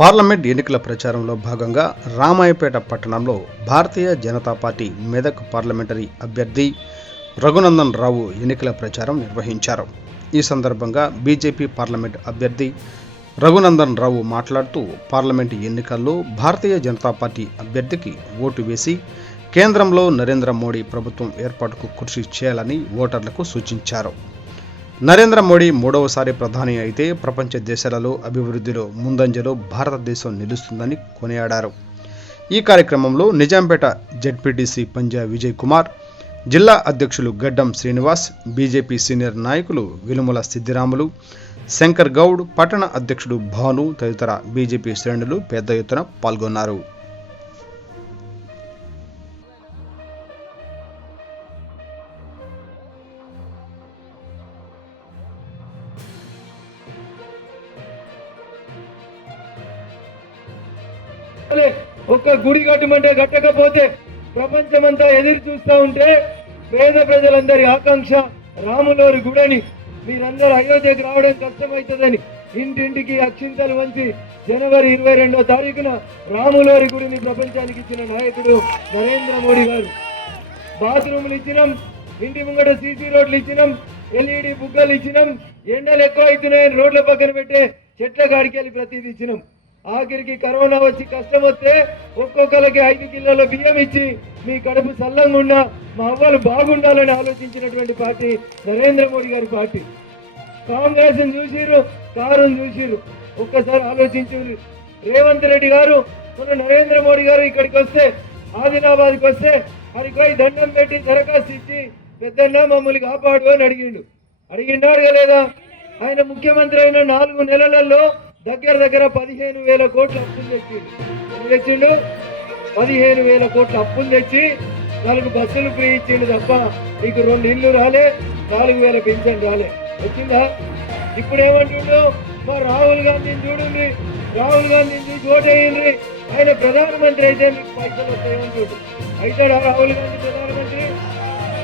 Parliament ఎన్నికల ప్రచారంలో భాగంగా రామాయపేట పట్టణంలో భారతీయ జనతా పార్టీ మెదక్ పార్లమెంటరీ అభ్యర్థి రఘునందన్ రావు ఎన్నికల ప్రచారం నిర్వహించారు. ఈ సందర్భంగా బీజేపీ పార్లమెంట్ అభ్యర్థి రఘునందన్ రావు మాట్లాడుతూ పార్లమెంట్ ఎన్నికల్లో భారతీయ జనతా పార్టీ అభ్యర్థికి ఓటు వేసి కేంద్రంలో నరేంద్ర మోడీ ప్రభుత్వం ఏర్పాటుకు కృషి చేయాలని ఓటర్లకు సూచించారు. నరేంద్ర మోడీ మూడవసారి ప్రధాని అయితే ప్రపంచ దేశాలలో అభివృద్ధిలో ముందంజలో భారతదేశం నిలుస్తుందని కొనియాడారు. ఈ కార్యక్రమంలో నిజాంపేట జెడ్పీటీసీ పంజా విజయ్ కుమార్, జిల్లా అధ్యక్షులు గడ్డం శ్రీనివాస్, బీజేపీ సీనియర్ నాయకులు విలుమల సిద్దిరాములు, శంకర్ గౌడ్, పట్టణ అధ్యక్షుడు భాను తదితర బీజేపీ శ్రేణులు పెద్ద ఎత్తున పాల్గొన్నారు. ఒక్క గుడి కట్టమంటే కట్టకపోతే ప్రపంచమంతా ఎదురు చూస్తూ ఉంటే పేద ప్రజలందరి ఆకాంక్ష రాములోరి గుడని, మీరందరూ అయోధ్యకు రావడం కష్టమవుతుందని ఇంటింటికి అక్షింతలు వంచి జనవరి 22వ తారీఖున రాములోరి గుడిని ప్రపంచానికి ఇచ్చిన నాయకుడు నరేంద్ర మోడీ గారు. బాత్రూములు ఇచ్చినాం, ఇంటి ముంగట సీసీ రోడ్లు ఇచ్చినాం, ఎల్ఈడి బుగ్గలు ఇచ్చినాం, ఎండలు ఎక్కువ అవుతున్నాయని రోడ్ల పక్కన పెట్టే చెట్ల కాడికెళ్ళి ప్రతిదీ ఇచ్చినాం. ఆఖరికి కరోనా వచ్చి కష్టం వస్తే ఒక్కొక్కరికి 5 కిలోల బియ్యం ఇచ్చి మీ కడుపు సల్లంగా ఉన్నా మా అవ్వలు బాగుండాలని ఆలోచించినటువంటి పార్టీ నరేంద్ర మోడీ గారి పార్టీ. కాంగ్రెస్ చూసిరు, కారును చూసిరు, ఒక్కసారి ఆలోచించారు. రేవంత్ రెడ్డి గారు మన నరేంద్ర మోడీ గారు ఇక్కడికి వస్తే, ఆదిలాబాద్కి వస్తే అడిగి దండం పెట్టి దరఖాస్తు ఇచ్చి పెద్దన్నా మమ్మల్ని కాపాడు అని అడిగిండా అడగలేదా? ఆయన ముఖ్యమంత్రి అయిన 4 నెలలలో దగ్గర 15,000 కోట్ల అప్పులు తెచ్చిండు. 15,000 కోట్ల అప్పులు తెచ్చి 4 బస్సులు ఫ్రీ ఇచ్చిండు తప్ప నీకు 2 ఇళ్ళు రాలే, 4,000 పింఛన్ రాలే. వచ్చిందా? ఇప్పుడు ఏమంటుండు, మా రాహుల్ గాంధీని చూడండి, రాహుల్ గాంధీని చూసి ఓటేయండి, ఆయన ప్రధానమంత్రి అయితే మీకు పైసలు వస్తాయంటుండు. అవుతాడా రాహుల్ గాంధీ ప్రధానమంత్రి?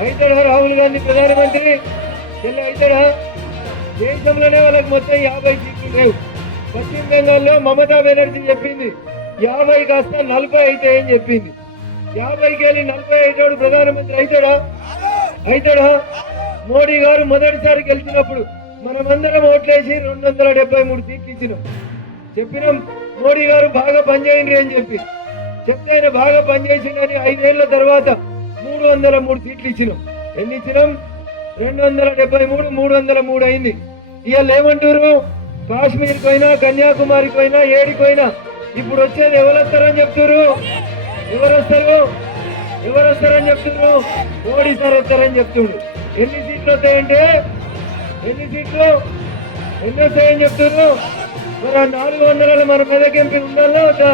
అవుతాడా రాహుల్ గాంధీ ప్రధానమంత్రి? అవుతాడా? దేశంలోనే వాళ్ళకి మొత్తం 50 సీట్లు లేవు. పశ్చిమ బెంగాల్లో మమతా బెనర్జీ చెప్పింది 50 కాస్త 40 అయితే అని చెప్పింది. 50కి వెళ్ళి 40 అయితాడు ప్రధానమంత్రి అవుతాడా? మోడీ గారు మొదటిసారి గెలిచినప్పుడు మనమందరం ఓట్లేసి 273 సీట్లు ఇచ్చినాం. చెప్పినాం మోడీ గారు బాగా పనిచేయండి అని చెప్తే ఆయన బాగా పనిచేసిందని 5 ఏళ్ల తర్వాత 303 సీట్లు ఇచ్చినాం. ఎన్ని ఇచ్చినాం? 273, 303 అయింది. ఇవాళ ఏమంటారు? కాశ్మీర్కి పోయినా, కన్యాకుమారికి పోయినా, ఏడికి పోయినా ఇప్పుడు వచ్చేది ఎవరు వస్తారని చెప్తారు? ఎవరు వస్తారని చెప్తున్నారు? మోడీ సార్ వస్తారని చెప్తుండ్రు. ఎన్ని సీట్లు వస్తాయంటే ఎన్ని వస్తాయని చెప్తున్నారు? మరి 400 మన మెదక్ ఎంపీ ఉండాలా వద్దా?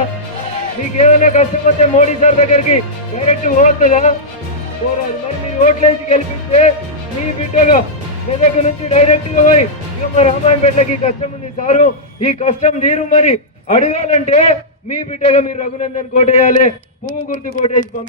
మీకేమైనా కష్టం వస్తే మోడీ సార్ దగ్గరికి డైరెక్ట్ పోతుందా? పోరాదు. మరి మీరు ఓట్లేసి గెలిపిస్తే మీ బిడ్డగా మెదక్ నుంచి డైరెక్ట్ గా పోయి మా రామాయణపేటకి కష్టం ఉంది సారు, ఈ కష్టం తీరు మరి అడగాలంటే మీ బిడ్డగా మీరు రఘునందన్ కోటేయాలి, పువ్వు గుర్తు కోటేసి పంపి